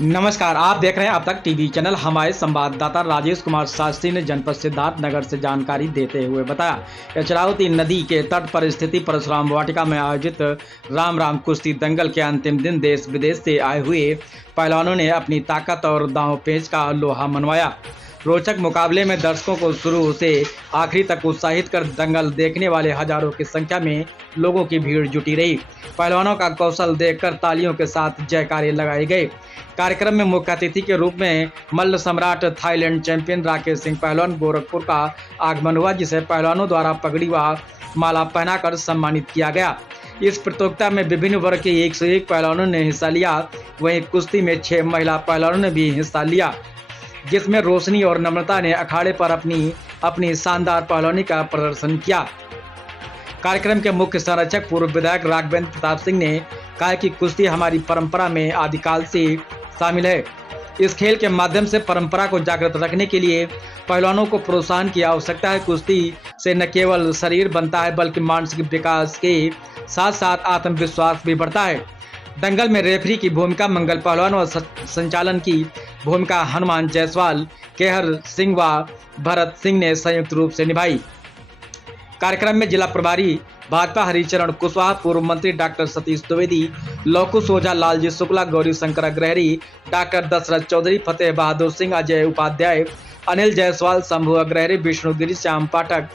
नमस्कार, आप देख रहे हैं अब तक टीवी चैनल। हमारे संवाददाता राजेश कुमार शास्त्री ने जनपद सिद्धार्थ नगर से जानकारी देते हुए बताया, यचरावती नदी के तट पर स्थित परशुराम वाटिका में आयोजित राम राम कुश्ती दंगल के अंतिम दिन देश विदेश से आए हुए पहलवानों ने अपनी ताकत और दांव पेच का लोहा मनवाया। रोचक मुकाबले में दर्शकों को शुरू से आखिरी तक उत्साहित कर दंगल देखने वाले हजारों की संख्या में लोगों की भीड़ जुटी रही। पहलवानों का कौशल देखकर तालियों के साथ जयकारे लगाए गए। कार्यक्रम में मुख्य अतिथि के रूप में मल्ल सम्राट थाईलैंड चैंपियन राकेश सिंह पहलवान गोरखपुर का आगमन हुआ, जिसे पहलवानों द्वारा पगड़ी व माला पहनाकर सम्मानित किया गया। इस प्रतियोगिता में विभिन्न वर्ग के 1 से 1 पहलवानों ने हिस्सा लिया। वहीं कुश्ती में 6 महिला पहलवानों ने भी हिस्सा लिया, जिसमें रोशनी और नम्रता ने अखाड़े पर अपनी शानदार पहलवानी का प्रदर्शन किया। कार्यक्रम के मुख्य संरक्षक पूर्व विधायक राघवेंद्र प्रताप सिंह ने कहा कि कुश्ती हमारी परंपरा में आदिकाल से शामिल है। इस खेल के माध्यम से परंपरा को जागृत रखने के लिए पहलवानों को प्रोत्साहन की आवश्यकता है। कुश्ती से न केवल शरीर बनता है बल्कि मानसिक विकास के साथ साथ आत्मविश्वास भी बढ़ता है। दंगल में रेफरी की भूमिका मंगल पहलवान और संचालन की भूमिका हनुमान जायसवाल, केहर सिंह व भरत सिंह ने संयुक्त रूप से निभाई। कार्यक्रम में जिला प्रभारी भाजपा हरिचरण कुशवाहा, पूर्व मंत्री डॉक्टर सतीश द्विवेदी, लौकुश ओझा, लालजी शुक्ला, गौरी शंकर अग्रहरी, डॉक्टर दशरथ चौधरी, फतेह बहादुर सिंह, अजय उपाध्याय, अनिल जायसवाल, शंभू अग्रहरी, विष्णुगिरी, श्याम पाठक,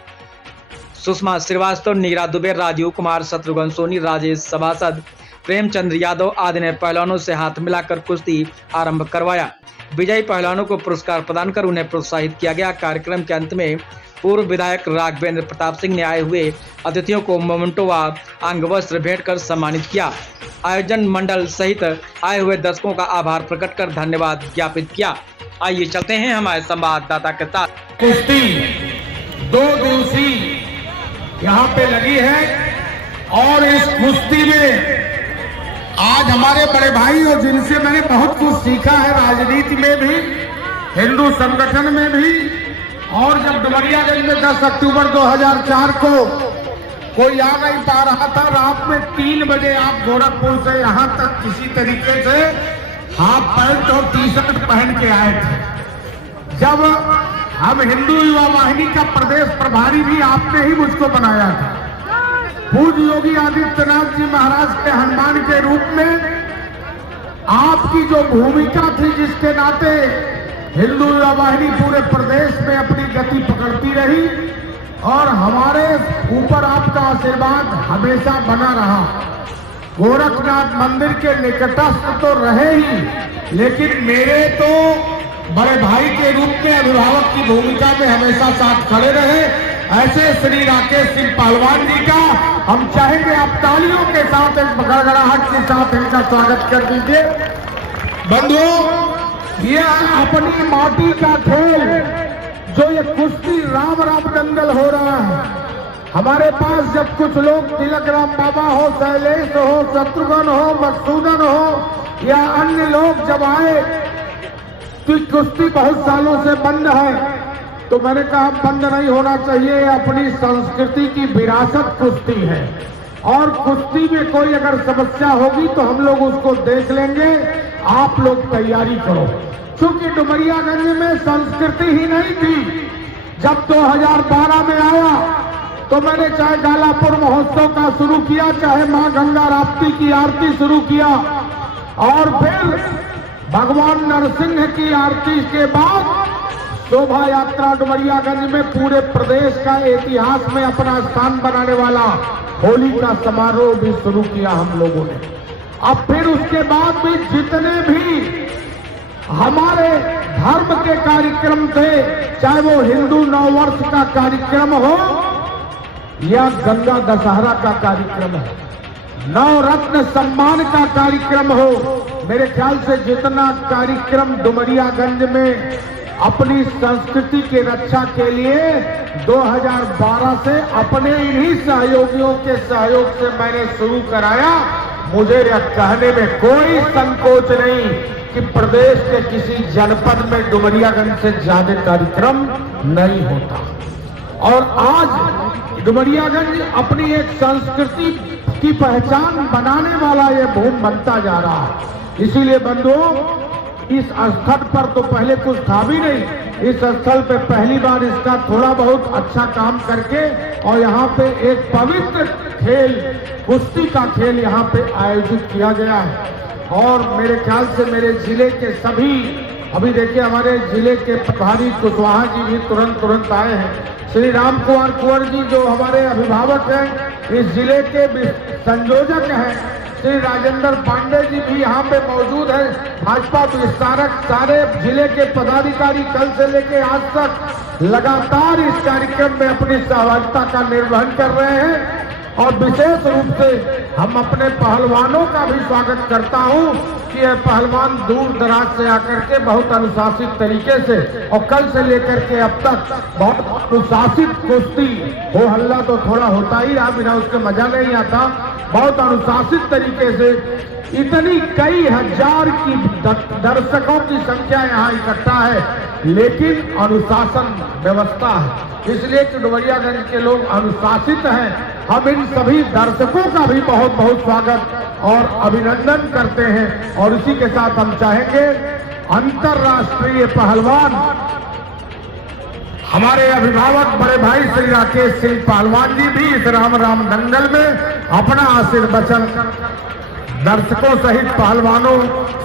सुषमा श्रीवास्तव, नीरा दुबे, राजीव कुमार, शत्रुघ्न सोनी, राजेश सभासद, प्रेमचंद्र यादव आदि ने पहलवानों से हाथ मिलाकर कुश्ती आरंभ करवाया। विजयी पहलवानों को पुरस्कार प्रदान कर उन्हें प्रोत्साहित किया गया। कार्यक्रम के अंत में पूर्व विधायक राघवेंद्र प्रताप सिंह ने आए हुए अतिथियों को मोमेंटो व अंगवस्त्र भेंट कर सम्मानित किया। आयोजन मंडल सहित आए हुए दर्शकों का आभार प्रकट कर धन्यवाद ज्ञापित किया। आइए चलते हैं हमारे संवाददाता के साथ। कुश्ती 2 दिवसीय यहाँ पे लगी है और इस कुश्ती में आज हमारे बड़े भाई और जिनसे मैंने बहुत कुछ सीखा है, राजनीति में भी, हिंदू संगठन में भी, और जब डुमरियागंज में 10 अक्टूबर 2004 को कोई आ नहीं पा रहा था, रात में 3 बजे आप गोरखपुर से यहाँ तक किसी तरीके से हाफ पैंट और टी-शर्ट पहन के आए थे। जब हम हिंदू युवा वाहिनी का प्रदेश प्रभारी भी आपने ही मुझको बनाया था। पूज्य योगी आदित्यनाथ जी महाराज के हनुमान के रूप में आपकी जो भूमिका थी, जिसके नाते हिंदू युवा वाहिनी पूरे प्रदेश में अपनी गति पकड़ती रही और हमारे ऊपर आपका आशीर्वाद हमेशा बना रहा। गोरखनाथ मंदिर के निकटस्थ तो रहे ही, लेकिन मेरे तो बड़े भाई के रूप में अभिभावक की भूमिका में हमेशा साथ खड़े रहे। ऐसे श्री राकेश सिंह पहलवान जी का हम चाहेंगे आप तालियों के साथ, एक गड़गड़ाहट के साथ इनका स्वागत कर दीजिए। बंधुओं, ये अपनी माटी का खेल जो ये कुश्ती राम राम दंगल हो रहा है, हमारे पास जब कुछ लोग तिलक राम बाबा हो, शैलेश हो, शत्रुघ्न हो, मधुसूदन हो या अन्य लोग जब आए तो कुश्ती बहुत सालों से बंद है, तो मैंने कहा बंद नहीं होना चाहिए। अपनी संस्कृति की विरासत कुश्ती है और कुश्ती में कोई अगर समस्या होगी तो हम लोग उसको देख लेंगे। आप लोग तैयारी करो, क्योंकि डुमरियागंज में संस्कृति ही नहीं थी। जब 2012 में आया तो मैंने चाहे गालापुर महोत्सव का शुरू किया, चाहे मां गंगा राप्ती की आरती शुरू किया और फिर भगवान नरसिंह की आरती के बाद शोभा यात्रा डुमरियागंज में पूरे प्रदेश का इतिहास में अपना स्थान बनाने वाला होली का समारोह भी शुरू किया हम लोगों ने। अब फिर उसके बाद भी जितने भी हमारे धर्म के कार्यक्रम थे, चाहे वो हिंदू नववर्ष का कार्यक्रम हो या गंगा दशहरा का कार्यक्रम हो, नवरत्न सम्मान का कार्यक्रम हो, मेरे ख्याल से जितना कार्यक्रम डुमरियागंज में अपनी संस्कृति के रक्षा के लिए 2012 से अपने इन्हीं सहयोगियों के सहयोग से मैंने शुरू कराया, मुझे यह कहने में कोई संकोच नहीं कि प्रदेश के किसी जनपद में डुमरियागंज से ज्यादा कार्यक्रम नहीं होता। और आज डुमरियागंज अपनी एक संस्कृति की पहचान बनाने वाला ये भूमि बनता जा रहा है। इसीलिए बंधुओं, इस स्थल पर तो पहले कुछ था भी नहीं। इस स्थल पे पहली बार इसका थोड़ा बहुत अच्छा काम करके और यहाँ पे एक पवित्र खेल, कुश्ती का खेल यहाँ पे आयोजित किया गया है। और मेरे ख्याल से मेरे जिले के सभी, अभी देखिए हमारे जिले के प्रभारी कुशवाहा जी भी तुरंत आए हैं। श्री राम कुमार कुंवर जी जो हमारे अभिभावक हैं, इस जिले के संयोजक हैं, श्री राजेंद्र पांडे जी भी यहाँ पे मौजूद है। भाजपा विस्तारक सारे जिले के पदाधिकारी कल से लेकर आज तक लगातार इस कार्यक्रम में अपनी सहभागिता का निर्वहन कर रहे हैं। और विशेष रूप से हम अपने पहलवानों का भी स्वागत करता हूं कि यह पहलवान दूर दराज से आकर के बहुत अनुशासित तरीके से और कल से लेकर के अब तक बहुत अनुशासित कुश्ती, हो हल्ला तो थोड़ा होता ही रहा, बिना उसके मजा नहीं आता। बहुत अनुशासित तरीके से इतनी कई हजार की दर्शकों की संख्या यहाँ इकट्ठा है, लेकिन अनुशासन व्यवस्था है, इसलिए कि डुमरियागंज के लोग अनुशासित हैं। हम इन सभी दर्शकों का भी बहुत बहुत स्वागत और अभिनंदन करते हैं। और इसी के साथ हम चाहेंगे अंतर्राष्ट्रीय पहलवान हमारे अभिभावक बड़े भाई श्री राकेश सिंह पहलवान जी भी इस राम दंगल में अपना आशीर्वचन दर्शकों सहित पहलवानों,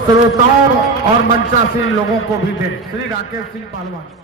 श्रोताओं और मंचासीन लोगों को भी दें। श्री राकेश सिंह पहलवान।